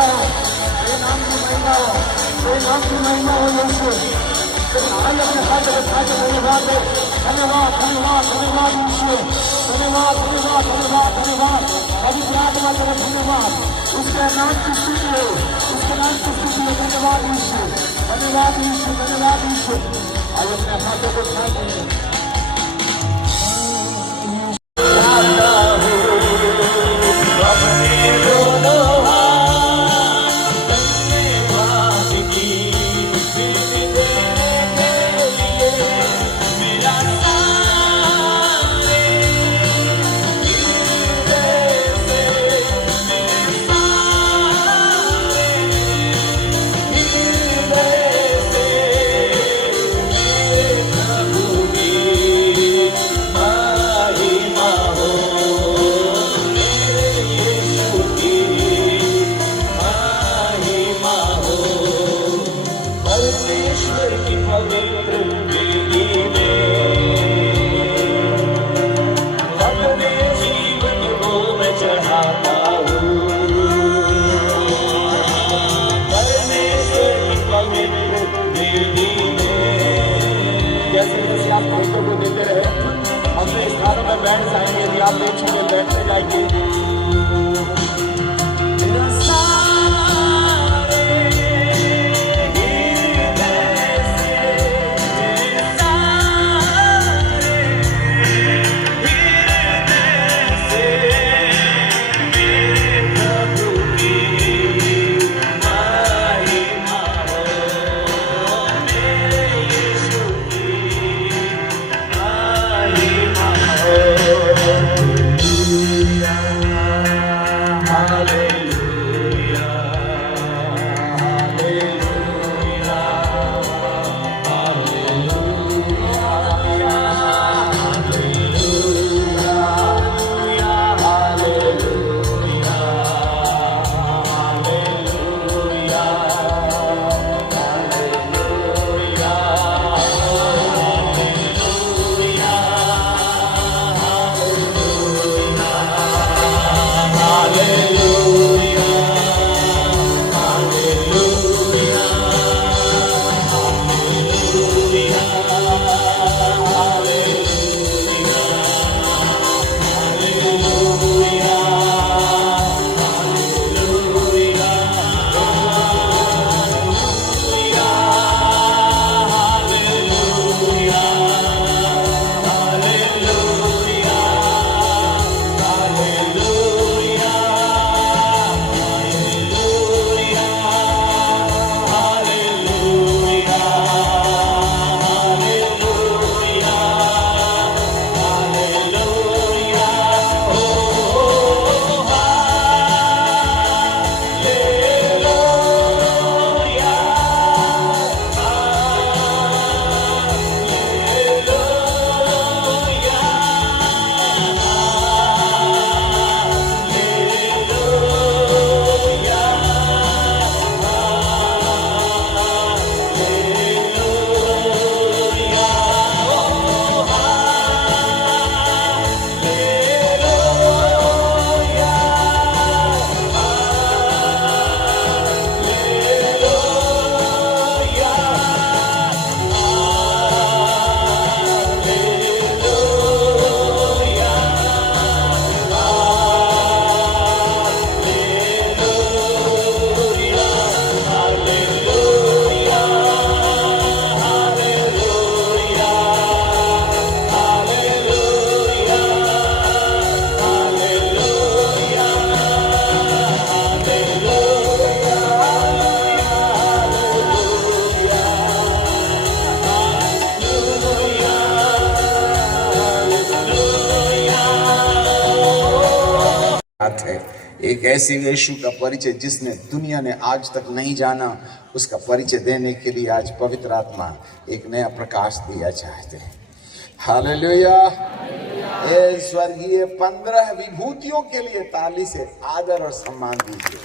महिमा हो, तेरे नाम की महिमा हो, तेरे नाम की महिमा हो यीशु। आइए अपने हाथ में उठा के धन्यवाद दे। धन्यवाद धन्यवाद धन्यवाद यीशु, धन्यवाद धन्यवाद धन्यवाद धन्यवाद। पवित्र आत्मा तेरा धन्यवाद, उसके नाम की स्तुति हो, उसके नाम की स्तुति हो। धन्यवाद यीशु, धन्यवाद यीशु, धन्यवाद यीशु। आइए अपने हाथों को उठा के बैठ जाएंगे। यदि आप देख चुके बैठते जाएंगे। है एक ऐसे यीशु का परिचय जिसने दुनिया ने आज तक नहीं जाना, उसका परिचय देने के लिए आज पवित्र आत्मा एक नया प्रकाश दिया चाहते हैं। हालेलुया। ये स्वर्गीय 15 विभूतियों के लिए ताली से आदर और सम्मान दीजिए।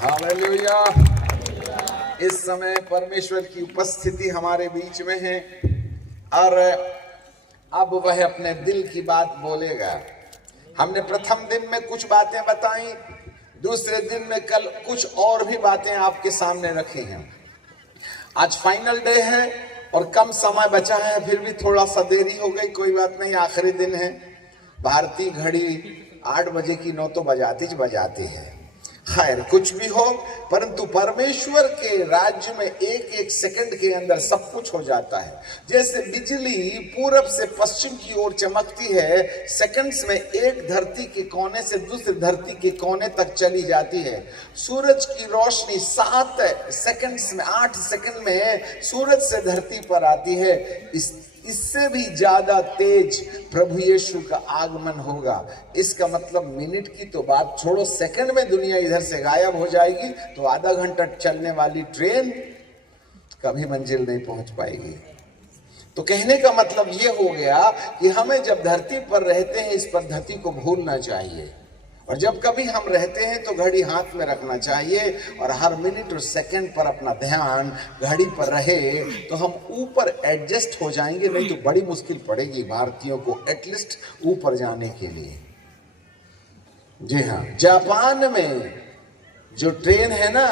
हालेलुया। इस समय परमेश्वर की उपस्थिति हमारे बीच में है और अब वह अपने दिल की बात बोलेगा। हमने प्रथम दिन में कुछ बातें बताई, दूसरे दिन में कल कुछ और भी बातें आपके सामने रखी हैं। आज फाइनल डे है और कम समय बचा है, फिर भी थोड़ा सा देरी हो गई, कोई बात नहीं, आखिरी दिन है। भारतीय घड़ी 8 बजे की 9 तो बजाती है। खैर कुछ भी हो, परंतु परमेश्वर के राज्य में एक एक सेकंड के अंदर सब कुछ हो जाता है। जैसे बिजली पूरब से पश्चिम की ओर चमकती है, सेकंड्स में एक धरती के कोने से दूसरी धरती के कोने तक चली जाती है। सूरज की रोशनी 8 सेकंड में सूरज से धरती पर आती है। इससे भी ज्यादा तेज प्रभु यीशु का आगमन होगा। इसका मतलब मिनट की तो बात छोड़ो, सेकंड में दुनिया इधर से गायब हो जाएगी, तो आधा घंटा चलने वाली ट्रेन कभी मंजिल नहीं पहुंच पाएगी। तो कहने का मतलब ये हो गया कि हमें जब धरती पर रहते हैं इस पद्धति को भूलना चाहिए, और जब कभी हम रहते हैं तो घड़ी हाथ में रखना चाहिए और हर मिनट और सेकंड पर अपना ध्यान घड़ी पर रहे, तो हम ऊपर एडजस्ट हो जाएंगे। नहीं तो बड़ी मुश्किल पड़ेगी भारतीयों को एटलीस्ट ऊपर जाने के लिए। जी हाँ, जापान में जो ट्रेन है ना,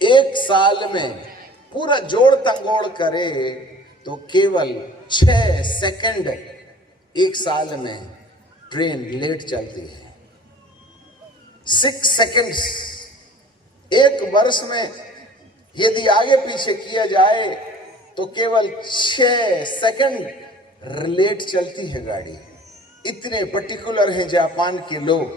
1 साल में पूरा जोड़ तंगोड़ करे तो केवल 6 सेकंड 1 साल में ट्रेन लेट चलती है। 6 सेकंड्स 1 वर्ष में यदि आगे पीछे किया जाए तो केवल 6 सेकंड लेट चलती है गाड़ी। इतने पर्टिकुलर हैं जापान के लोग,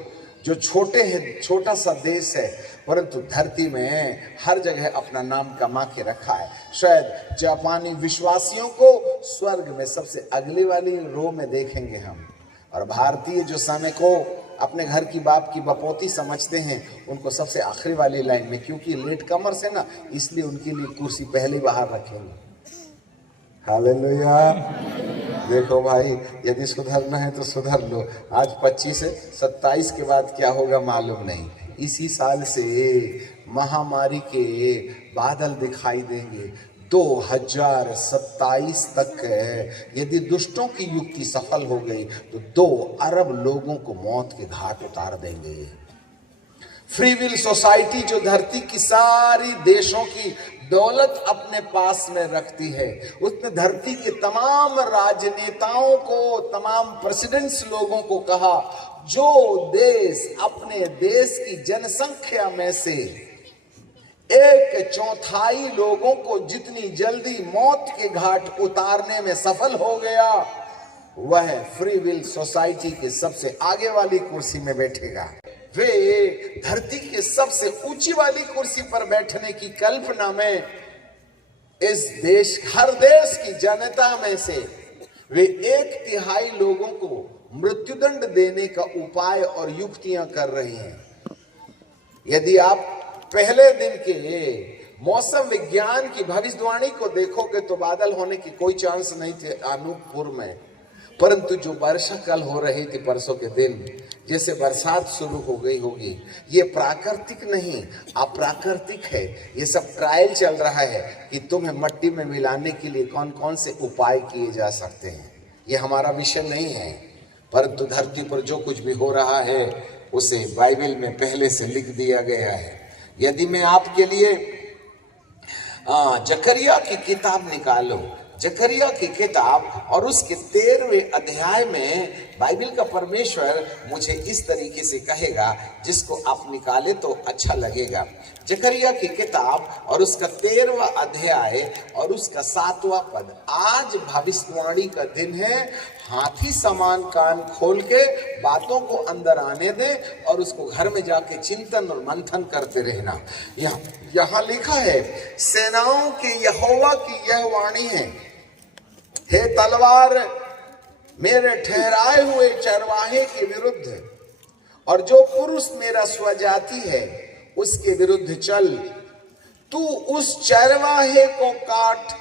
जो छोटा सा देश है, परंतु धरती में हर जगह अपना नाम कमा के रखा है। शायद जापानी विश्वासियों को स्वर्ग में सबसे अगली वाली रो में देखेंगे हम, और भारतीय जो समय को अपने घर की बाप की बपोती समझते हैं, उनको सबसे आखिरी वाली लाइन में, क्योंकि लेट कमर से ना, इसलिए उनके लिए कुर्सी पहले बाहर रखेंगे। हालेलुया। देखो भाई, यदि सुधरना है तो सुधर लो। आज 25 है, 27 के बाद क्या होगा मालूम नहीं। इसी साल से महामारी के बादल दिखाई देंगे। 2027 तक यदि दुष्टों की युक्ति सफल हो गई तो 2 अरब लोगों को मौत के घाट उतार देंगे। फ्री विल सोसाइटी जो धरती की सारी देशों की दौलत अपने पास में रखती है, उसने धरती के तमाम राजनेताओं को, तमाम प्रेसिडेंट्स लोगों को कहा, जो देश अपने देश की जनसंख्या में से 1/4 लोगों को जितनी जल्दी मौत के घाट उतारने में सफल हो गया, वह फ्री विल सोसाइटी के सबसे आगे वाली कुर्सी में बैठेगा। वे धरती के सबसे ऊंची वाली कुर्सी पर बैठने की कल्पना में इस देश, हर देश की जनता में से वे 1/3 लोगों को मृत्युदंड देने का उपाय और युक्तियां कर रहे हैं। यदि आप पहले दिन के मौसम विज्ञान की भविष्यवाणी को देखोगे तो बादल होने की कोई चांस नहीं थे अनूपपुर में, परंतु जो वर्षा कल हो रही थी परसों के दिन, जैसे बरसात शुरू हो गई होगी, ये प्राकृतिक नहीं अप्राकृतिक है। ये सब ट्रायल चल रहा है कि तुम्हें मट्टी में मिलाने के लिए कौन कौन से उपाय किए जा सकते हैं। ये हमारा विषय नहीं है, परंतु धरती पर जो कुछ भी हो रहा है उसे बाइबल में पहले से लिख दिया गया है। यदि मैं आपके लिए जकरिया की किताब निकालो, जकरिया की किताब, और उसके 13वें अध्याय में बाइबल का परमेश्वर मुझे इस तरीके से कहेगा जिसको आप निकाले तो अच्छा लगेगा। जकरिया की किताब और उसका 13वां अध्याय और उसका 7वां पद। आज भविष्यवाणी का दिन है। हाथी समान कान खोल के बातों को अंदर आने दे और उसको घर में जाके चिंतन और मंथन करते रहना। यहाँ लिखा है, सेनाओं के यहोवा की यह वाणी है, हे तलवार मेरे ठहराए हुए चरवाहे के विरुद्ध और जो पुरुष मेरा स्वजाति है उसके विरुद्ध चल। तू उस चरवाहे को काट,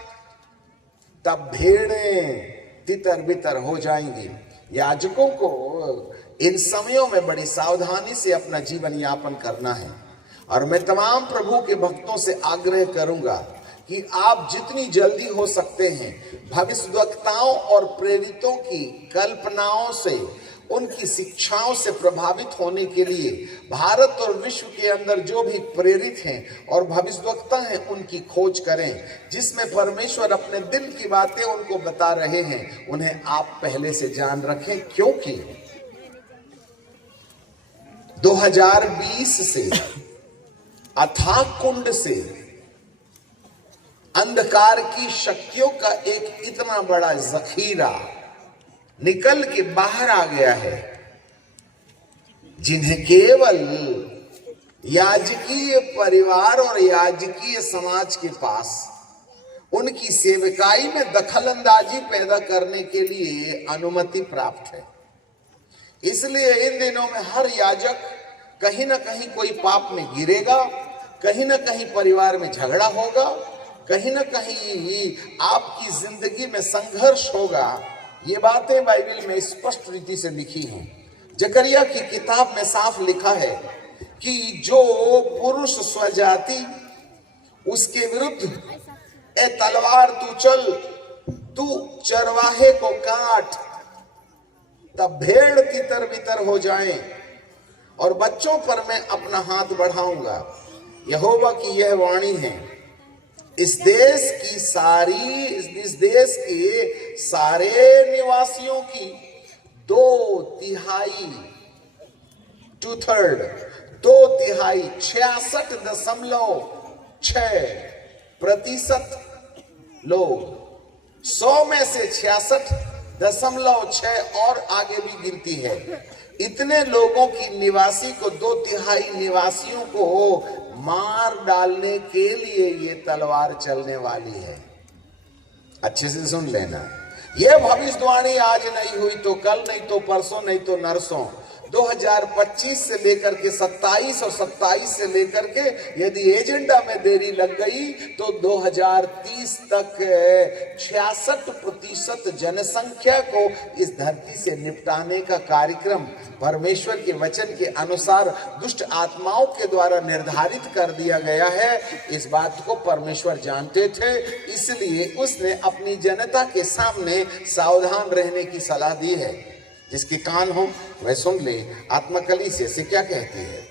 तब भेड़ें तितर बितर हो जाएंगी। याजकों को इन समयों में बड़ी सावधानी से अपना जीवन यापन करना है, और मैं तमाम प्रभु के भक्तों से आग्रह करूंगा कि आप जितनी जल्दी हो सकते हैं भविष्यवक्ताओं और प्रेरितों की कल्पनाओं से, उनकी शिक्षाओं से प्रभावित होने के लिए भारत और विश्व के अंदर जो भी प्रेरित हैं और भविष्यवक्ता हैं उनकी खोज करें, जिसमें परमेश्वर अपने दिल की बातें उनको बता रहे हैं, उन्हें आप पहले से जान रखें। क्योंकि 2020 से अथाह कुंड से अंधकार की शक्तियों का एक इतना बड़ा जखीरा निकल के बाहर आ गया है, जिन्हें केवल याजकीय परिवार और याजकीय समाज के पास उनकी सेवकाई में दखलंदाजी पैदा करने के लिए अनुमति प्राप्त है। इसलिए इन दिनों में हर याजक कहीं ना कहीं कोई पाप में गिरेगा, कहीं ना कहीं परिवार में झगड़ा होगा, कहीं ना कहीं आपकी जिंदगी में संघर्ष होगा। ये बातें बाइबल में स्पष्ट रीति से लिखी हैं। जकरिया की किताब में साफ लिखा है कि जो पुरुष स्वजाति उसके विरुद्ध ए तलवार तू चल, तू चरवाहे को काट, तब भेड़ तितर बितर हो जाएं और बच्चों पर मैं अपना हाथ बढ़ाऊंगा। यहोवा की यह वाणी है। इस देश के सारे निवासियों की 2/3 66.6% लोग, 100 में से 66.6 और आगे भी गिनती है, इतने लोगों की निवासी को 2/3 निवासियों को मार डालने के लिए ये तलवार चलने वाली है। अच्छे से सुन लेना, ये भविष्यवाणी आज नहीं हुई तो कल, नहीं तो परसों, नहीं तो नरसों, 2025 से लेकर के 27 और 27 से लेकर के यदि एजेंडा में देरी लग गई तो 2030 तक 66% जनसंख्या को इस धरती से निपटाने का कार्यक्रम परमेश्वर के वचन के अनुसार दुष्ट आत्माओं के द्वारा निर्धारित कर दिया गया है। इस बात को परमेश्वर जानते थे, इसलिए उसने अपनी जनता के सामने सावधान रहने की सलाह दी है। जिसके कान हो वह सुन ले। आत्मा कलीसिया से क्या कहती है?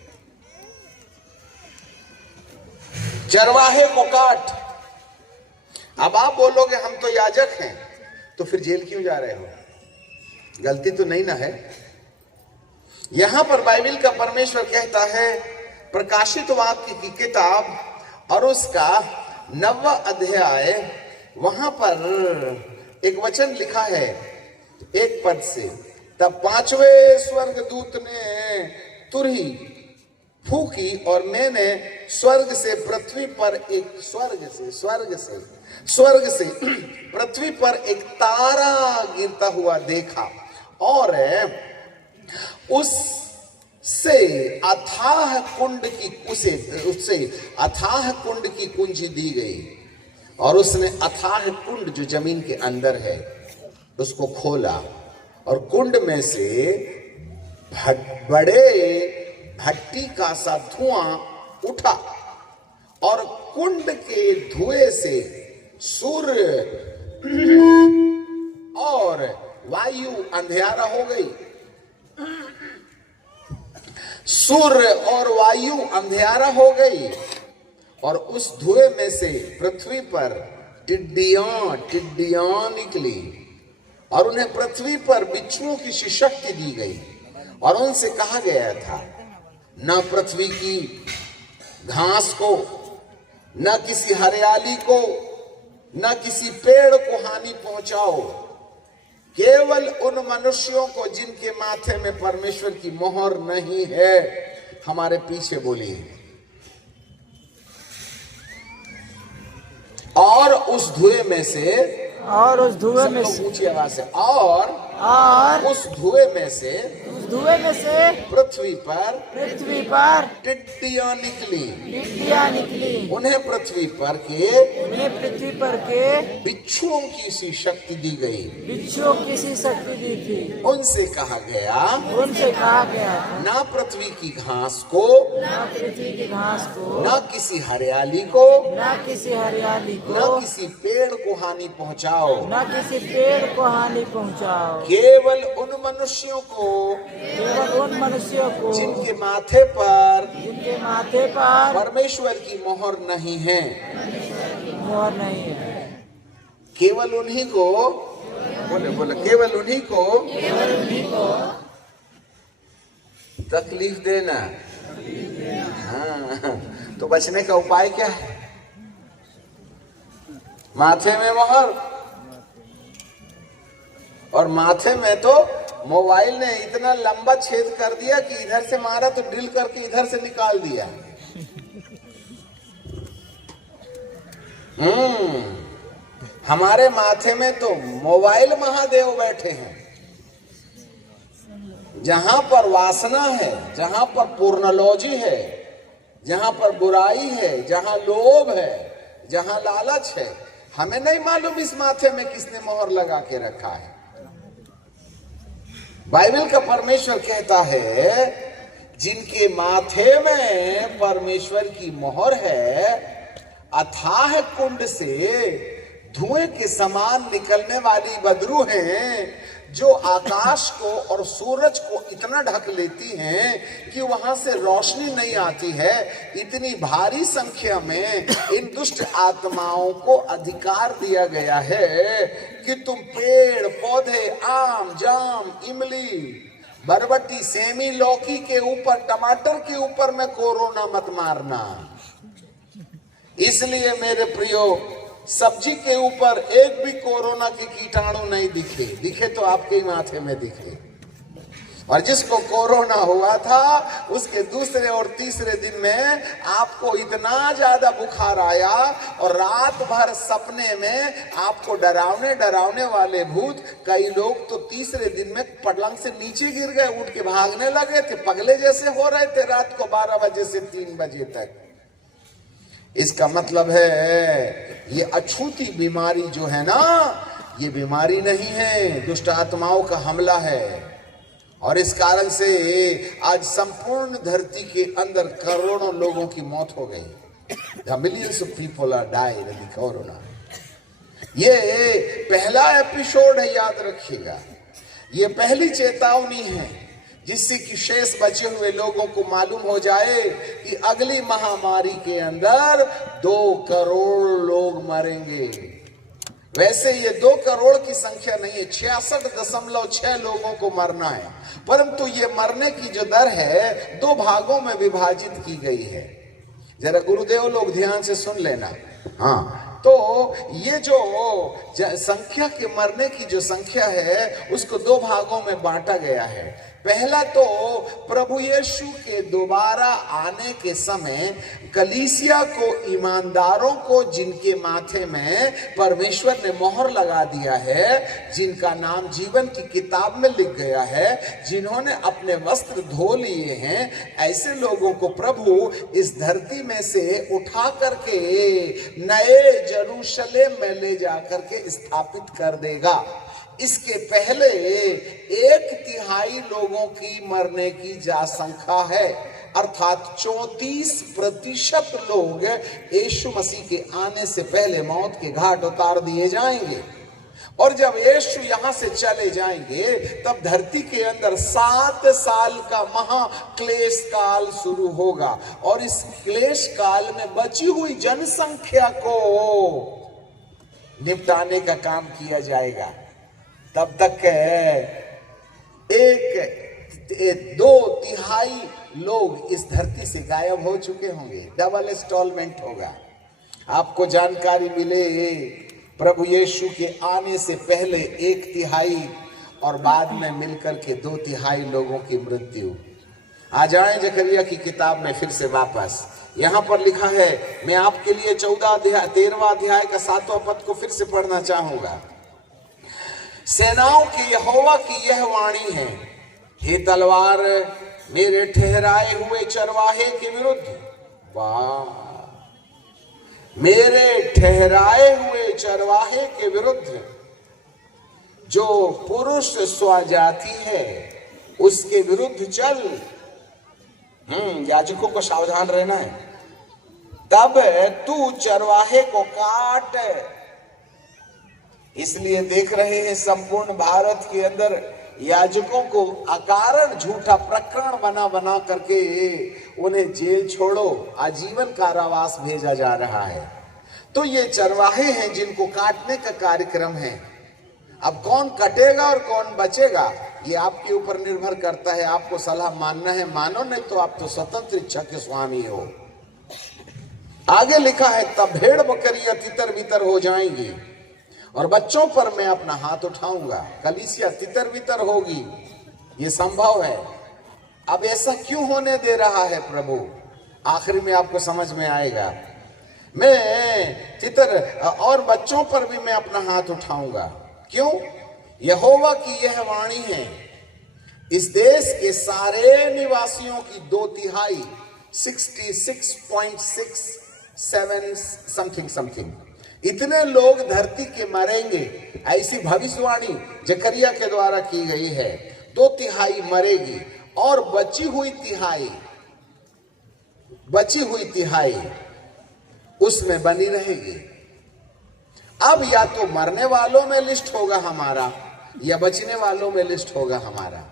चरवाहे को काट। अब आप बोलोगे हम तो याजक हैं, तो फिर जेल क्यों जा रहे हो? गलती तो नहीं ना है? यहां पर बाइबल का परमेश्वर कहता है, प्रकाशित वाक्य की किताब और उसका 9वां अध्याय, वहां पर एक वचन लिखा है 1 पद से, तब 5वें स्वर्गदूत ने तुरही फूकी और मैंने स्वर्ग से पृथ्वी पर एक स्वर्ग से पृथ्वी पर एक तारा गिरता हुआ देखा और उससे अथाह कुंड की कुंजी दी गई और उसने अथाह कुंड जो जमीन के अंदर है उसको खोला और कुंड में से बड़े भट्टी का सा धुआं उठा और कुंड के धुएं से सूर्य और वायु अंधियारा हो गई। सूर्य और वायु अंधियारा हो गई और उस धुएं में से पृथ्वी पर टिड्डियां निकली और उन्हें पृथ्वी पर बिच्छुओं की सी शक्ति दी गई और उनसे कहा गया था, न पृथ्वी की घास को, न किसी हरियाली को, न किसी पेड़ को हानि पहुंचाओ, केवल उन मनुष्यों को जिनके माथे में परमेश्वर की मोहर नहीं है। हमारे पीछे बोली और उस धुएं में से ऊंची आवाज से, और उस धुएं में से पृथ्वी पर टिड्डियां निकली। उन्हें पृथ्वी पर के बिच्छुओं की सी शक्ति दी गई। दी थी। उनसे कहा गया ना पृथ्वी की घास को, ना किसी हरियाली को, ना किसी पेड़ को हानि पहुंचाओ। केवल उन मनुष्यों को जिनके माथे पर परमेश्वर की मोहर नहीं है। केवल उन्हीं को बोले केवल उन्हीं को तकलीफ देना। हाँ, तो बचने का उपाय क्या है? माथे में मोहर। और माथे में तो मोबाइल ने इतना लंबा छेद कर दिया कि इधर से मारा तो ड्रिल करके इधर से निकाल दिया। हमारे माथे में तो मोबाइल महादेव बैठे हैं। जहां पर वासना है, जहां पर पूर्णलॉजी है, जहां पर बुराई है, जहां लोभ है, जहां लालच है, हमें नहीं मालूम इस माथे में किसने मोहर लगा के रखा है। बाइबल का परमेश्वर कहता है जिनके माथे में परमेश्वर की मोहर है, अथाह कुंड से धुएं के समान निकलने वाली बदरू हैं, जो आकाश को और सूरज को इतना ढक लेती हैं कि वहां से रोशनी नहीं आती है। इतनी भारी संख्या में इन दुष्ट आत्माओं को अधिकार दिया गया है कि तुम पेड़ पौधे, आम, जाम, इमली, बरबटी, सेमी, लौकी के ऊपर, टमाटर के ऊपर में कोरोना मत मारना। इसलिए मेरे प्रियो, सब्जी के ऊपर एक भी कोरोना के कीटाणु नहीं दिखे तो आपके ही माथे में दिखे। और जिसको कोरोना हुआ था उसके दूसरे और तीसरे दिन में आपको इतना ज्यादा बुखार आया और रात भर सपने में आपको डरावने वाले भूत, कई लोग तो तीसरे दिन में पलंग से नीचे गिर गए, उठ के भागने लगे थे, पगले जैसे हो रहे थे रात को 12 बजे से 3 बजे तक। इसका मतलब है ये अछूती बीमारी जो है ना, ये बीमारी नहीं है, दुष्ट आत्माओं का हमला है। और इस कारण से आज संपूर्ण धरती के अंदर करोड़ों लोगों की मौत हो गई। The millions of people are died in the corona। ये पहला एपिसोड है, याद रखिएगा। ये पहली चेतावनी है जिससे कि शेष बचे हुए लोगों को मालूम हो जाए कि अगली महामारी के अंदर 2 करोड़ लोग मरेंगे। वैसे ये 2 करोड़ की संख्या नहीं है, 66.6 लोगों को मरना है, परंतु ये मरने की जो दर है 2 भागों में विभाजित की गई है। जरा गुरुदेव लोग ध्यान से सुन लेना। हाँ, तो ये जो संख्या के मरने की जो संख्या है उसको 2 भागों में बांटा गया है। पहला तो प्रभु यीशु के दोबारा आने के समय कलीसिया को, ईमानदारों को, जिनके माथे में परमेश्वर ने मोहर लगा दिया है, जिनका नाम जीवन की किताब में लिख गया है, जिन्होंने अपने वस्त्र धो लिए हैं, ऐसे लोगों को प्रभु इस धरती में से उठा करके नए यरूशलेम में ले जा करके स्थापित कर देगा। इसके पहले 1/3 लोगों की मरने की आशंका है, अर्थात 34% लोग यीशु मसीह के आने से पहले मौत के घाट उतार दिए जाएंगे। और जब यीशु यहां से चले जाएंगे तब धरती के अंदर 7 साल का महा क्लेश काल शुरू होगा। और इस क्लेश काल में बची हुई जनसंख्या को निपटाने का काम किया जाएगा। तब तक 2/3 लोग इस धरती से गायब हो चुके होंगे। डबल इंस्टॉलमेंट होगा। आपको जानकारी मिले प्रभु यीशु के आने से पहले 1/3 और बाद में मिलकर के 2/3 लोगों की मृत्यु। आ जाएं जकरिया की किताब में फिर से वापस। यहां पर लिखा है, मैं आपके लिए 13वां अध्याय का 7वां पद को फिर से पढ़ना चाहूंगा। सेनाओं की यहोवा की यह वाणी है, हे तलवार मेरे ठहराए हुए चरवाहे के विरुद्ध, वाह, मेरे ठहराए हुए चरवाहे के विरुद्ध, जो पुरुष स्वजाति है उसके विरुद्ध चल। याजकों को सावधान रहना है। तब तू चरवाहे को काट। इसलिए देख रहे हैं संपूर्ण भारत के अंदर याजकों को अकारण झूठा प्रकरण बना बना करके उन्हें जेल छोड़ो, आजीवन कारावास भेजा जा रहा है। तो ये चरवाहे हैं जिनको काटने का कार्यक्रम है। अब कौन कटेगा और कौन बचेगा ये आपके ऊपर निर्भर करता है। आपको सलाह मानना है मानो, नहीं तो आप तो स्वतंत्र इच्छा के स्वामी हो। आगे लिखा है, तब भेड़ बकरियां तितर बितर हो जाएंगी और बच्चों पर मैं अपना हाथ उठाऊंगा। कलीसिया तितर बितर होगी, ये संभव है। अब ऐसा क्यों होने दे रहा है प्रभु? आखिर में आपको समझ में आएगा। मैं तितर और बच्चों पर भी मैं अपना हाथ उठाऊंगा। क्यों? यहोवा की यह वाणी है, इस देश के सारे निवासियों की 2/3 66.67 समथिंग इतने लोग धरती के मरेंगे। ऐसी भविष्यवाणी जकरिया के द्वारा की गई है। 2/3 मरेगी और बची हुई तिहाई उसमें बनी रहेगी। अब या तो मरने वालों में लिस्ट होगा हमारा या बचने वालों में लिस्ट होगा हमारा।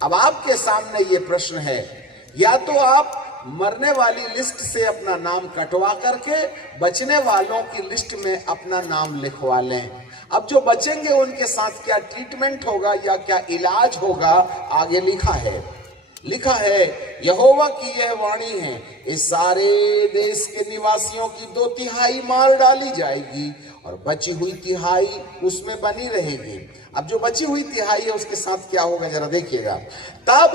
अब आपके सामने ये प्रश्न है, या तो आप मरने वाली लिस्ट से अपना नाम कटवा करके बचने वालों की लिस्ट में अपना नाम लिखवा लें। अब जो बचेंगे उनके साथ क्या ट्रीटमेंट होगा या क्या इलाज होगा, आगे लिखा है यहोवा की यह वाणी है, इस सारे देश के निवासियों की 2/3 मार डाली जाएगी और बची हुई तिहाई उसमें बनी रहेगी। अब जो बची हुई तिहाई है उसके साथ क्या होगा जरा देखिएगा। तब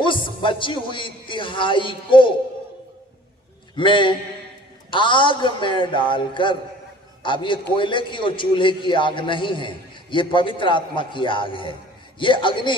उस बची हुई तिहाई को मैं आग में डालकर, अब ये कोयले की और चूल्हे की आग नहीं है, ये पवित्र आत्मा की आग है। ये अग्नि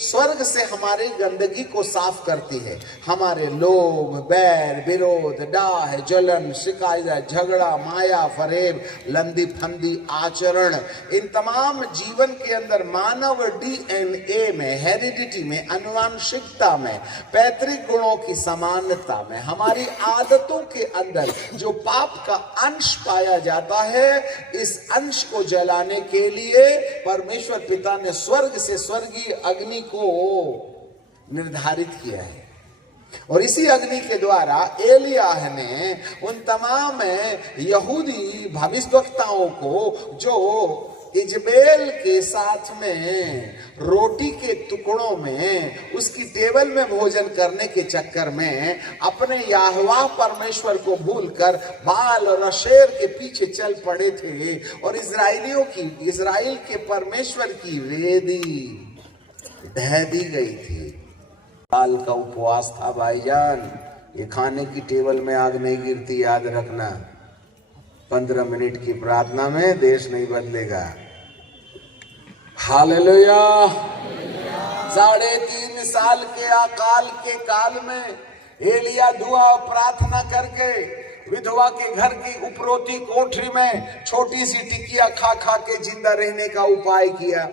स्वर्ग से हमारी गंदगी को साफ करती है। हमारे लोभ, बैर, विरोध, डाह, जलन, शिकायत, झगड़ा, माया, फरेब, लंदी फंदी आचरण, इन तमाम जीवन के अंदर मानव DNA में, हेरिडिटी में, अनुवांशिकता में, पैतृक गुणों की समानता में, हमारी आदतों के अंदर जो पाप का अंश पाया जाता है, इस अंश को जलाने के लिए परमेश्वर पिता ने स्वर्ग से स्वर्गीय अग्नि को निर्धारित किया है। और इसी अग्नि के द्वारा एलियाह ने उन तमाम यहूदी भविष्यवक्ताओं को जो इजबेल के साथ में रोटी के टुकड़ों में उसकी टेबल में भोजन करने के चक्कर में अपने यहोवा परमेश्वर को भूलकर बाल और अशेर के पीछे चल पड़े थे और इजराइल के परमेश्वर की वेदी ढह दी गई थी। बाल का उपवास था भाईजान। ये खाने की टेबल में आग नहीं गिरती, याद रखना। 15 मिनट की प्रार्थना में देश नहीं बदलेगा। हालेलुया। 3.5 साल के अकाल के काल में एलिया दुआ और प्रार्थना करके विधवा के घर की उपरोती कोठरी में छोटी सी टिकिया खा खा के जिंदा रहने का उपाय किया।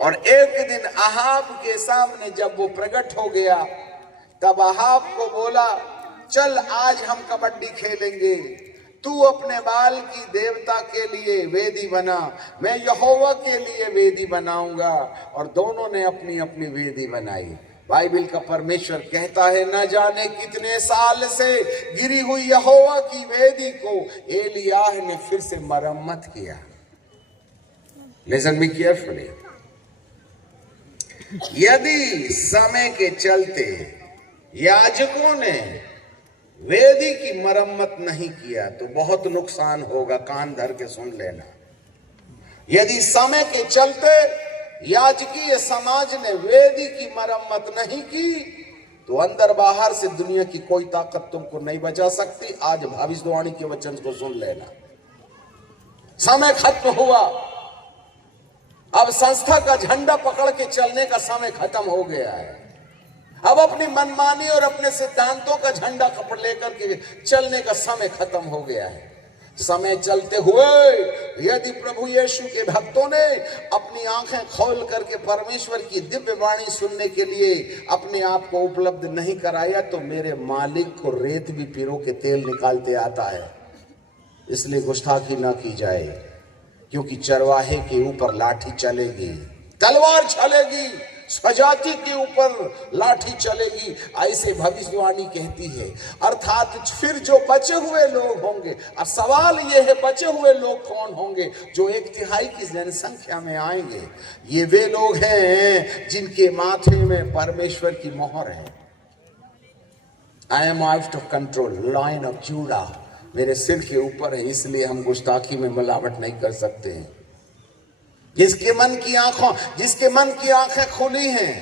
और एक दिन अहाब के सामने जब वो प्रकट हो गया, तब अहाब को बोला, चल आज हम कबड्डी खेलेंगे, तू अपने बाल की देवता के लिए वेदी बना, मैं यहोवा के लिए वेदी बनाऊंगा। और दोनों ने अपनी अपनी वेदी बनाई। बाइबल का परमेश्वर कहता है, न जाने कितने साल से गिरी हुई यहोवा की वेदी को एलियाह ने फिर से मरम्मत किया। Listen me carefully. यदि समय के चलते याजकों ने वेदी की मरम्मत नहीं किया तो बहुत नुकसान होगा। कान धर के सुन लेना। यदि समय के चलते याजकीय समाज ने वेदी की मरम्मत नहीं की तो अंदर बाहर से दुनिया की कोई ताकत तुमको नहीं बचा सकती। आज भविष्यवाणी के वचन को सुन लेना। समय खत्म हुआ। अब संस्था का झंडा पकड़ के चलने का समय खत्म हो गया है। अब अपनी मनमानी और अपने सिद्धांतों का झंडा कपड़ लेकर के चलने का समय खत्म हो गया है। समय चलते हुए यदि प्रभु यीशु के भक्तों ने अपनी आंखें खोल करके परमेश्वर की दिव्य वाणी सुनने के लिए अपने आप को उपलब्ध नहीं कराया तो मेरे मालिक को रेत भी पीरो के तेल निकालते आता है। इसलिए गुस्ताखी ना की जाए, क्योंकि चरवाहे के ऊपर लाठी चलेगी, तलवार चलेगी, स्वजाति के ऊपर लाठी चलेगी, ऐसे भविष्यवाणी कहती है। अर्थात फिर जो बचे हुए लोग होंगे, अब सवाल यह है बचे हुए लोग कौन होंगे? जो 1/3 की जनसंख्या में आएंगे, ये वे लोग हैं जिनके माथे में परमेश्वर की मोहर है। I am out of control, line of JUDA मेरे सिर के ऊपर है, इसलिए हम गुस्ताखी में मिलावट नहीं कर सकते हैं। जिसके मन की आंखें खुली हैं,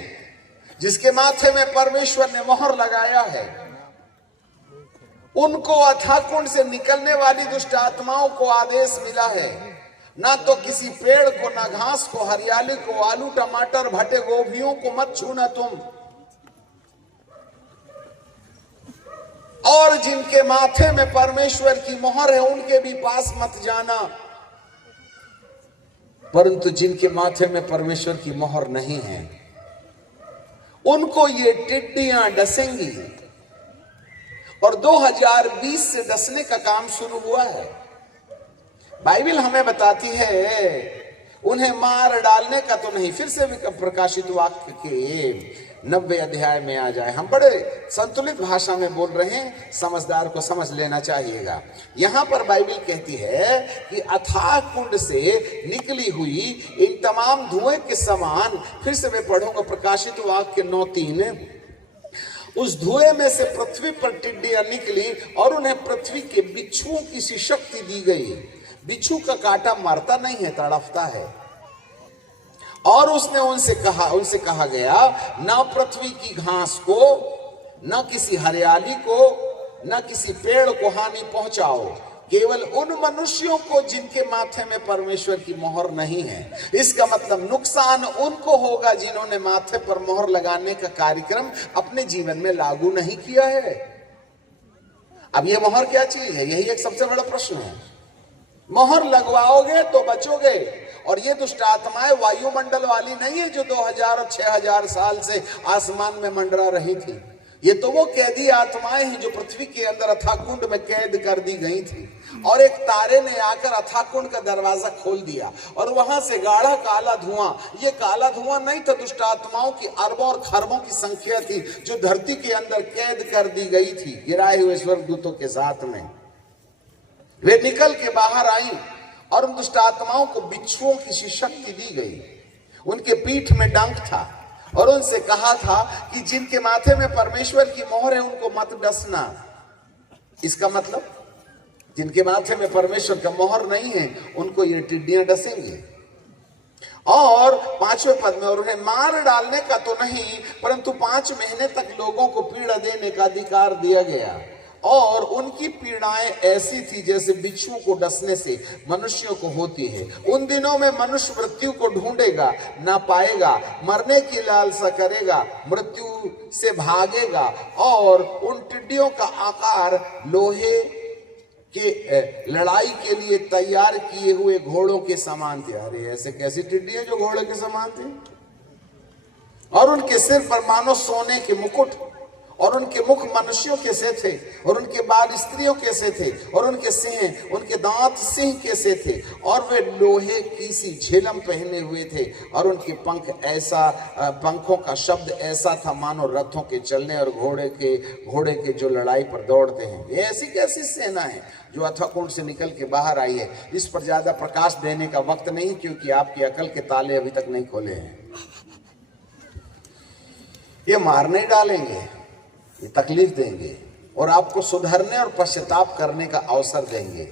जिसके माथे में परमेश्वर ने मोहर लगाया है, उनको अथाह कुंड से निकलने वाली दुष्ट आत्माओं को आदेश मिला है, ना तो किसी पेड़ को, ना घास को, हरियाली को, आलू टमाटर भटे गोभियों को मत छूना तुम। और जिनके माथे में परमेश्वर की मोहर है उनके भी पास मत जाना। परंतु जिनके माथे में परमेश्वर की मोहर नहीं है उनको ये टिड्डियां डसेंगी, और 2020 से डसने का काम शुरू हुआ है। बाइबल हमें बताती है उन्हें मार डालने का तो नहीं। फिर से प्रकाशित वाक्य के 90 अध्याय में आ जाए। हम बड़े संतुलित भाषा में बोल रहे हैं, समझदार को समझ लेना चाहिएगा। यहां पर बाइबल कहती है कि अथाह कुंड से निकली हुई इन तमाम धुएं के समान, फिर से मैं पढ़ूंगा प्रकाशित वाक्य 9:3, उस धुएं में से पृथ्वी पर टिड्डियां निकली और उन्हें पृथ्वी के बिच्छुओं की सी शक्ति दी गई। बिच्छू का कांटा मरता नहीं है, तड़पता है। और उसने उनसे कहा गया, ना पृथ्वी की घास को, ना किसी हरियाली को, ना किसी पेड़ को हानि पहुंचाओ, केवल उन मनुष्यों को जिनके माथे में परमेश्वर की मोहर नहीं है। इसका मतलब नुकसान उनको होगा जिन्होंने माथे पर मोहर लगाने का कार्यक्रम अपने जीवन में लागू नहीं किया है। अब यह मोहर क्या चीज है? यही एक सबसे बड़ा प्रश्न है। मोहर लगवाओगे तो बचोगे। और ये दुष्ट आत्माएं वायुमंडल वाली नहीं है जो 2000 और 6000 साल से आसमान में मंडरा रही थी। ये तो वो कैदी आत्माएं हैं जो पृथ्वी के अंदर अथाह कुंड में कैद कर दी गई थी। और एक तारे ने आकर अथाह कुंड का दरवाजा खोल दिया और वहां से गाढ़ा काला धुआं, ये काला धुआं नहीं था, दुष्ट आत्माओं की अरबों और खरबों की संख्या थी जो धरती के अंदर कैद कर दी गई थी गिराए हुए स्वर्गदूतों के साथ में। वे निकल के बाहर आई और उन दुष्ट आत्माओं को बिच्छुओं की सी शक्ति दी गई। उनके पीठ में डंक था और उनसे कहा था कि जिनके माथे में परमेश्वर की मोहर है उनको मत डसना। इसका मतलब जिनके माथे में परमेश्वर का मोहर नहीं है उनको ये टिड्डियां डसेंगी। और 5वें पद में, और उन्हें मार डालने का तो नहीं परंतु 5 महीने तक लोगों को पीड़ा देने का अधिकार दिया गया। और उनकी पीड़ाएं ऐसी थी जैसे बिच्छुओं को डसने से मनुष्यों को होती है। उन दिनों में मनुष्य मृत्यु को ढूंढेगा, ना पाएगा, मरने की लालसा करेगा, मृत्यु से भागेगा। और उन टिड्डियों का आकार लोहे के लड़ाई के लिए तैयार किए हुए घोड़ों के समान थे। अरे ऐसे कैसी टिड्डियां जो घोड़े के समान थे। और उनके सिर पर मानो सोने के मुकुट, और उनके मुख मनुष्यों के से थे, और उनके बाल स्त्रियों के से थे, और उनके दांत सिंह के से थे, और वे लोहे की सी झिलम पहने हुए थे। और उनके पंखों का शब्द ऐसा था मानो रथों के चलने और घोड़े के जो लड़ाई पर दौड़ते हैं। ये ऐसी कैसी सेना है जो अथाह कुंड से निकल के बाहर आई है। इस पर ज्यादा प्रकाश देने का वक्त नहीं, क्योंकि आपकी अकल के ताले अभी तक नहीं खोले हैं। ये मार नहीं डालेंगे, ये तकलीफ देंगे और आपको सुधरने और पश्चाताप करने का अवसर देंगे।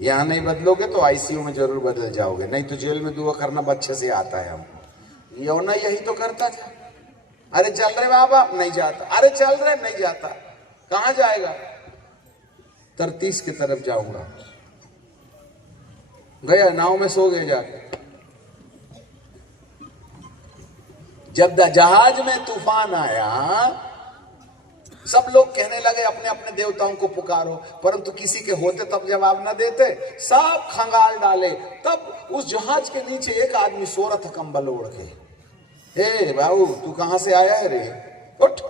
यहां नहीं बदलोगे तो आईसीयू में जरूर बदल जाओगे, नहीं तो जेल में दुआ करना बच्चे से आता है हमको। यौना यही तो करता था। अरे चल रहे बाबा, नहीं जाता। अरे चल रहे, नहीं जाता। कहां जाएगा? तरतीस की तरफ जाऊंगा। गया नाव में सो गए जाके। जब जहाज में तूफान आया, सब लोग कहने लगे अपने अपने देवताओं को पुकारो, परंतु किसी के होते तब जवाब न देते, सब खंगाल डाले। तब उस जहाज के नीचे एक आदमी सो रहा था कंबल ओढ़ के। हे बाबू, तू कहां से आया है रे? उठ।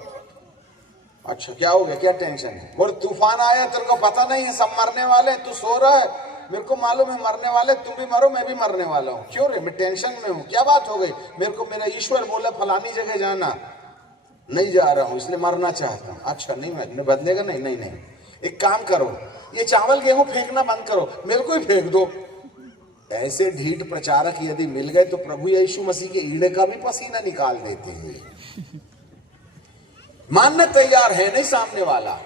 अच्छा, क्या हो गया, क्या टेंशन है? बोल, तूफान आया, तेरे को पता नहीं है सब मरने वाले हैं, तू सो रहा है। मेरे को मालूम है मरने वाले, तुम भी मरो, मैं भी मरने वाला हूँ। क्यों रे? मैं टेंशन में हूँ। क्या बात हो गई? मेरे को मेरा ईश्वर बोला फलानी जगह जाना, नहीं जा रहा हूँ, इसलिए मरना चाहता हूँ। अच्छा, नहीं बदलेगा? नहीं नहीं नहीं, एक काम करो, ये चावल गेहूं फेंकना बंद करो, मेरे को ही फेंक दो। ऐसे ढीठ प्रचारक यदि मिल गए तो प्रभु यीशु मसीह के ईड़े का भी पसीना निकाल देते हैं। मानने तैयार है नहीं सामने वाला,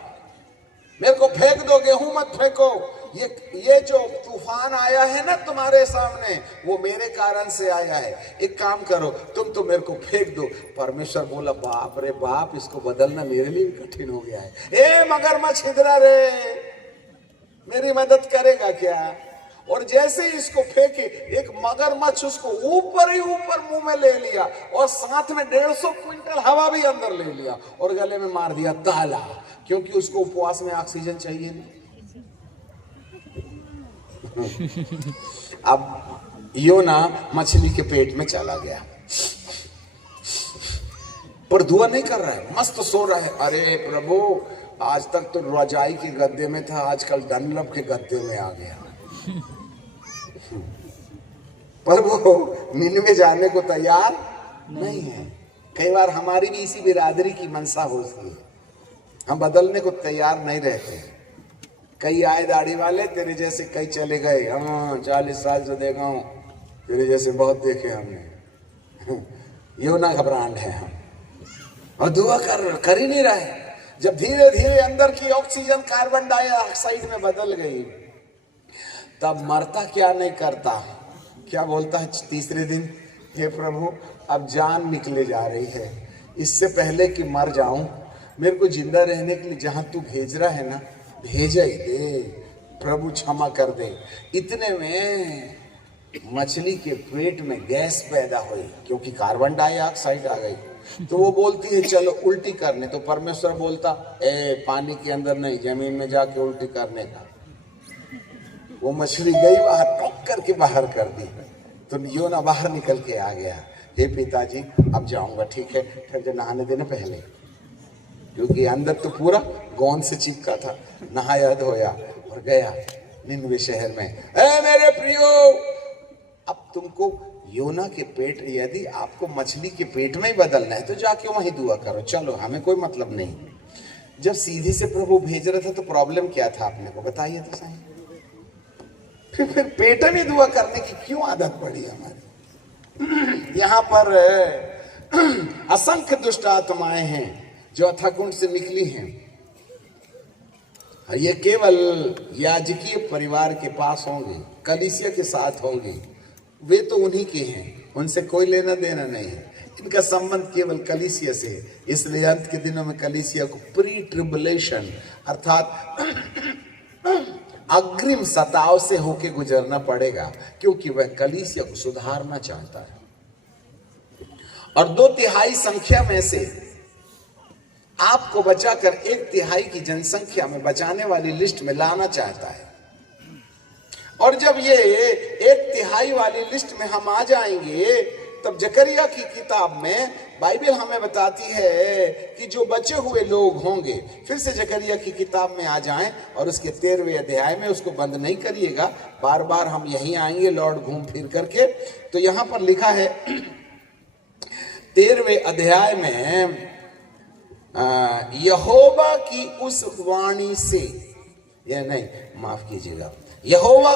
मेरे को फेंक दो, गेहूं मत फेंको। ये जो तूफान आया है ना तुम्हारे सामने, वो मेरे कारण से आया है। एक काम करो, तुम तो मेरे को फेंक दो। परमेश्वर बोला, बाप रे बाप, इसको बदलना मेरे लिए भी कठिन हो गया है। ए मगरमच्छ इधर रे, मेरी मदद करेगा क्या? और जैसे ही इसको फेंके, एक मगरमच्छ उसको ऊपर ही ऊपर मुंह में ले लिया और साथ में 150 क्विंटल हवा भी अंदर ले लिया और गले में मार दिया ताला, क्योंकि उसको उपवास में ऑक्सीजन चाहिए नहीं। अब योना मछली के पेट में चला गया, पर दुआ नहीं कर रहा है, मस्त सो रहा है। अरे प्रभु, आज तक तो रजाई के गद्दे में था, आजकल डनलप के गद्दे में आ गया। पर वो निन्वे जाने को तैयार नहीं है। कई बार हमारी भी इसी बिरादरी की मनसा होती है, हम बदलने को तैयार नहीं रहते। कई आए दाढ़ी वाले, तेरे जैसे कई चले गए। हाँ, 40 साल से देखा हूं, तेरे जैसे बहुत देखे हमने। योना का ब्रांड है हम, और दुआ कर ही नहीं रहे। जब धीरे धीरे अंदर की ऑक्सीजन कार्बन डाइऑक्साइड में बदल गई, तब मरता क्या नहीं करता, क्या बोलता है तीसरे दिन, हे प्रभु, अब जान निकले जा रही है, इससे पहले कि मर जाऊं, मेरे को जिंदा रहने के लिए जहां तू भेज रहा है ना, भेजा ही दे प्रभु, क्षमा कर दे। इतने में मछली के पेट में गैस पैदा हुई, क्योंकि कार्बन डाइऑक्साइड आ गई। तो वो बोलती है चलो उल्टी करने, तो परमेश्वर बोलता, ए पानी के अंदर नहीं, जमीन में जाके उल्टी करने का। वो मछली गई बाहर, टॉक करके बाहर कर दी, तो योना बाहर निकल के आ गया। हे पिताजी, अब जाऊंगा, ठीक है, फिर जो नहाने देने पहले, क्योंकि अंदर तो पूरा गोंद से चिपका था। नहाया धोया और गया निन्वे शहर में। ए मेरे प्रियो, अब तुमको योना के पेट, यदि आपको मछली के पेट में ही बदलना है तो जाके वहीं दुआ करो, चलो, हमें कोई मतलब नहीं। जब सीधे से प्रभु भेज रहे थे तो प्रॉब्लम क्या था, आपने को बताइए तो सही। फिर पेट में दुआ करने की क्यों आदत पड़ी हमारी? यहाँ पर असंख्य दुष्ट आत्माएं हैं जो अथाकुंड से निकली हैं, और ये केवल याजकीय परिवार के पास होंगे, कलीसिया के साथ होंगे। वे तो उन्हीं के हैं, उनसे कोई लेना देना नहीं है, इनका संबंध केवल कलीसिया से है। इसलिए अंत के दिनों में कलीसिया को प्री ट्रिबुलेशन अर्थात अग्रिम सताव से होके गुजरना पड़ेगा, क्योंकि वह कलीसिया को सुधारना चाहता है और 2/3 संख्या में से आपको बचाकर 1/3 की जनसंख्या में बचाने वाली लिस्ट में लाना चाहता है। और जब ये 1/3 वाली लिस्ट में हम आ जाएंगे, तब जकरिया की किताब में बाइबल हमें बताती है कि जो बचे हुए लोग होंगे, फिर से जकरिया की किताब में आ जाएं और उसके 13वें अध्याय में, उसको बंद नहीं करिएगा, बार बार हम यहीं आएंगे लौट घूम फिर करके। तो यहां पर लिखा है 13वें अध्याय में, यहोवा की उस वाणी से, यह नहीं, माफ कीजिएगा, यहोवा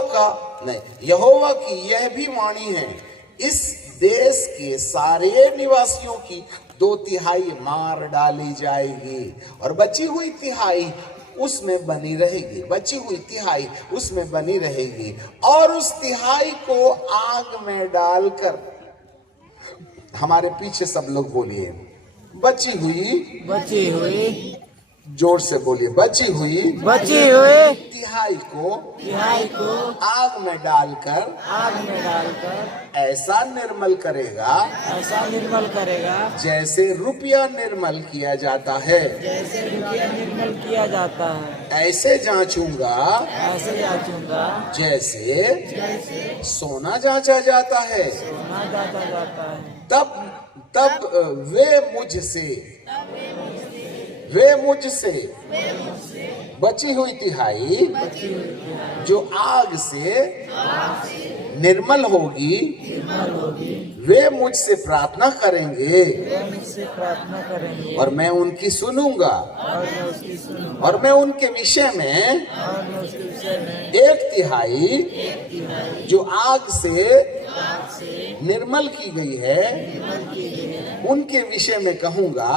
की यह भी वाणी है, इस देश के सारे निवासियों की 2/3 मार डाली जाएगी और बची हुई 1/3 उसमें बनी रहेगी, बची हुई 1/3 उसमें बनी रहेगी, और उस 1/3 को आग में डालकर, हमारे पीछे सब लोग बोलिए, बची हुई जोर से बोलिए, बची हुई तिहाई को आग में डालकर ऐसा निर्मल करेगा जैसे रुपया निर्मल किया जाता है। ऐसे जांचूंगा जैसे सोना जांचा जाता है। तब वे मुझसे बची हुई तिहाई जो आग से निर्मल होगी, वे मुझसे प्रार्थना करेंगे और मैं उनकी सुनूंगा और मैं उनके विषय में एक तिहाई जो आग से निर्मल की गई है उनके विषय में कहूंगा,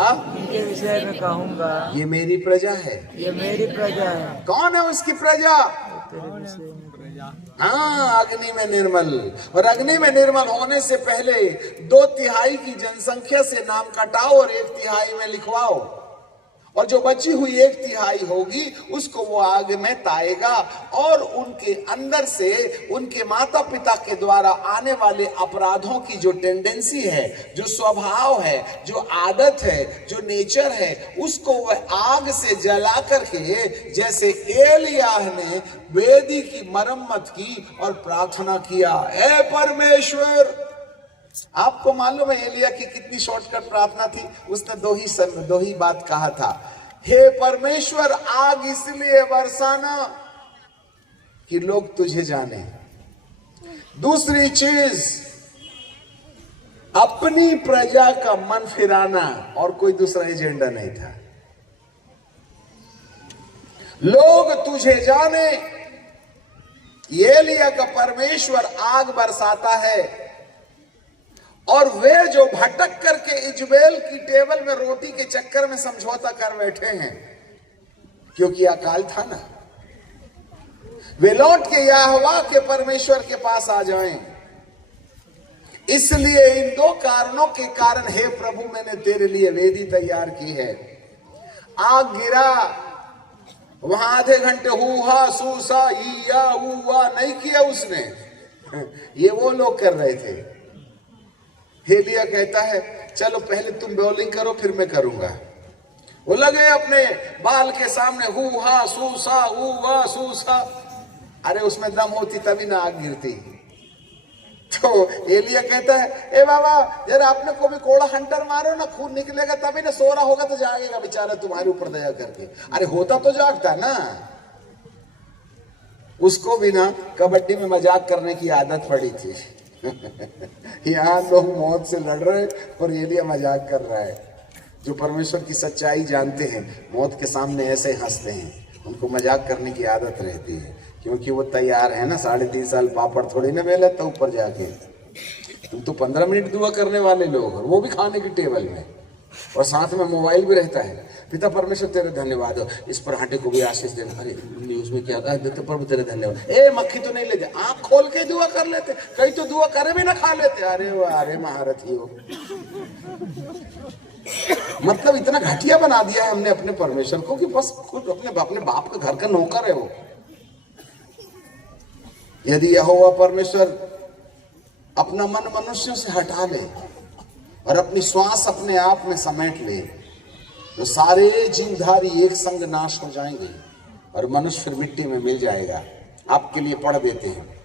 ये मेरी प्रजा है। कौन है उसकी प्रजा? हाँ, अग्नि में निर्मल। और अग्नि में निर्मल होने से पहले 2/3 की जनसंख्या से नाम कटाओ और 1/3 में लिखवाओ, और जो बची हुई 1/3 होगी उसको वो आग में ताएगा और उनके अंदर से उनके माता पिता के द्वारा आने वाले अपराधों की जो टेंडेंसी है, जो स्वभाव है, जो आदत है, जो नेचर है, उसको वह आग से जला करके, जैसे एलियाह ने वेदी की मरम्मत की और प्रार्थना किया, हे परमेश्वर। आपको मालूम है एलिया की कितनी शॉर्टकट प्रार्थना थी? उसने दो ही बात कहा था, हे परमेश्वर आग इसलिए बरसाना कि लोग तुझे जाने। दूसरी चीज, अपनी प्रजा का मन फिराना, और कोई दूसरा एजेंडा नहीं था। लोग तुझे जाने। एलिया का परमेश्वर आग बरसाता है और वे जो भटक करके इजबेल की टेबल में रोटी के चक्कर में समझौता कर बैठे हैं, क्योंकि अकाल था ना, वे लौट के यहोवा के परमेश्वर के पास आ जाएं। इसलिए इन 2 कारणों के कारण, हे प्रभु, मैंने तेरे लिए वेदी तैयार की है। आग गिरा, वहां आधे घंटे हुआ सूसा ईया उवा नहीं किया उसने। ये वो लोग कर रहे थे। एलिया कहता है, चलो पहले तुम बॉलिंग करो फिर मैं करूंगा। वो लगे अपने बाल के सामने हुआ सूसा हुआ सूसा। अरे उसमें दम होती तभी ना आग गिरती। तो एलिया कहता है, ए बाबा जरा आपने को भी कोड़ा हंटर मारो ना, खून निकलेगा तभी ना, सो रहा होगा तो जागेगा बेचारा तुम्हारे ऊपर दया करके। अरे होता तो जागता ना। उसको भी ना कबड्डी में मजाक करने की आदत पड़ी थी। यहाँ लोग मौत से लड़ रहे और एलिया मजाक कर रहा है। जो परमेश्वर की सच्चाई जानते हैं मौत के सामने ऐसे हंसते हैं, उनको मजाक करने की आदत रहती है, क्योंकि वो तैयार है ना। 3.5 साल पापड़ थोड़ी ना मेले तो ऊपर जाके। तुम तो 15 मिनट दुआ करने वाले लोग, और वो भी खाने की टेबल में, और साथ में मोबाइल भी रहता है। पिता परमेश्वर तेरे धन्यवाद हो, इस पराठे को भी आशीष देना। अरे न्यूज में क्या देते प्रभु तेरे धन्यवाद। ए मक्खी तो नहीं लेते, आंख खोल के दुआ कर लेते, कई तो दुआ करे भी ना खा लेते। अरे वो अरे महारथी हो। मतलब इतना घटिया बना दिया है हमने अपने परमेश्वर को कि बस खुद अपने बाप के घर का नौकर है वो। यदि यहोवा परमेश्वर अपना मन मनुष्यों से हटा ले और अपनी श्वास अपने आप में समेट ले, तो सारे जीवधारी एक संग नाश हो जाएंगे और मनुष्य फिर मिट्टी में मिल जाएगा। आपके लिए पढ़ देते हैं।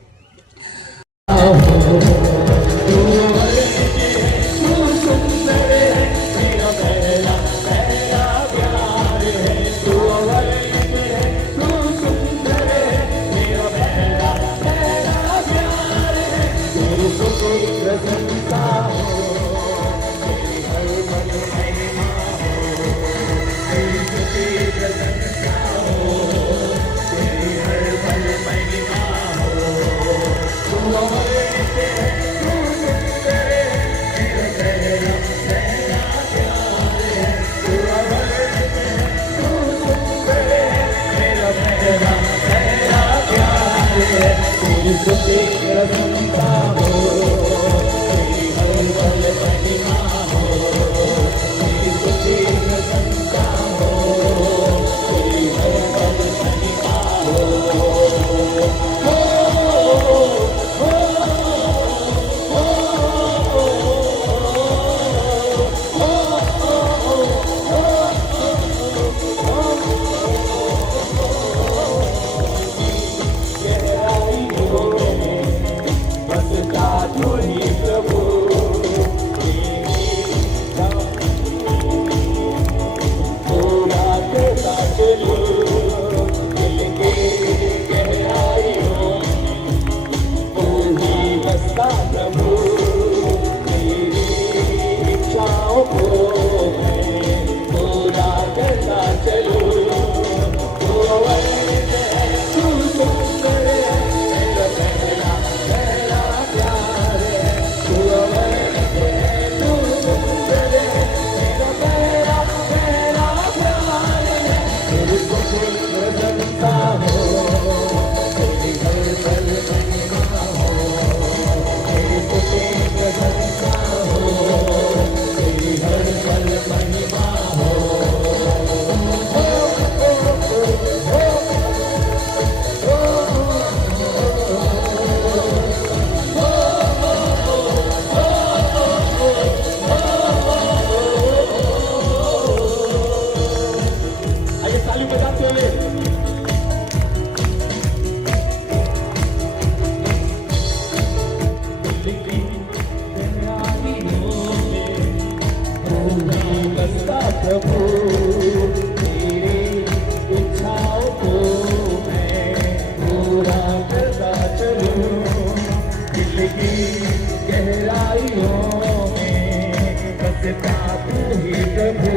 पिता तू ही प्रभु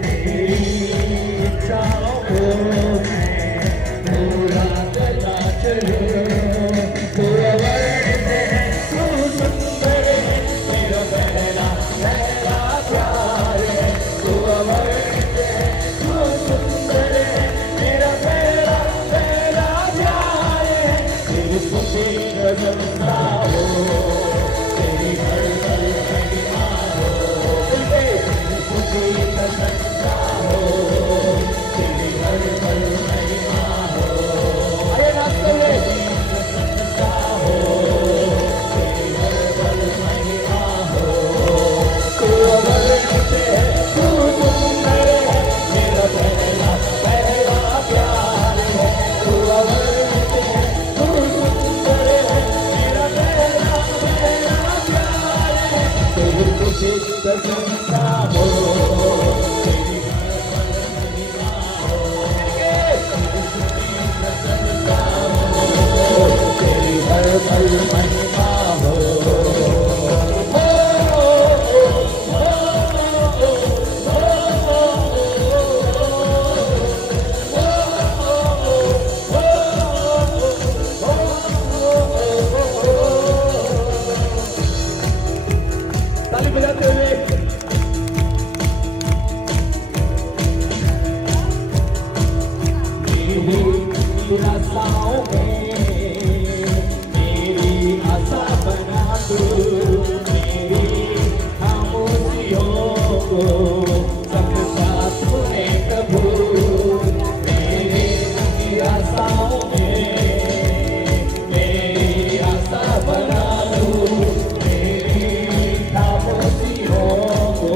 मेरी इच्छाओं को पूरा करना चलो तू अवर्णित है तू सुंदर है मेरा पहला पहला प्यार है तू अवर्णित है तू सुंदर है मेरा पहला पहला प्यार है तेरी स्तुति रजता हो तेरी हर पल महिमा हो तेरी स्तुति रजता हो तेरी हर पल महिमा हो अरे नाचते हुए रजता हो तेरी हर पल महिमा हो तू अवर्णित है तू सुंदर है मेरा पहला पहला प्यार है तू अवर्णित है तू सुंदर है मेरा पहला पहला प्यार है तेरी खुशी प्रसन्नता हो तेरी हर पल महिमा हो तेरी खुशी प्रसन्नता हो तेरी हर पल महिमा हो ताली बजाते हुए मेरी आशाओं में मेरी आशा बना दो मेरी खामोशियों को समझा तूने प्रभु मेरी आशाओं में मेरी आशा बना दो मेरी खामोशियों को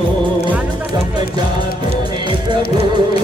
समझा तूने प्रभु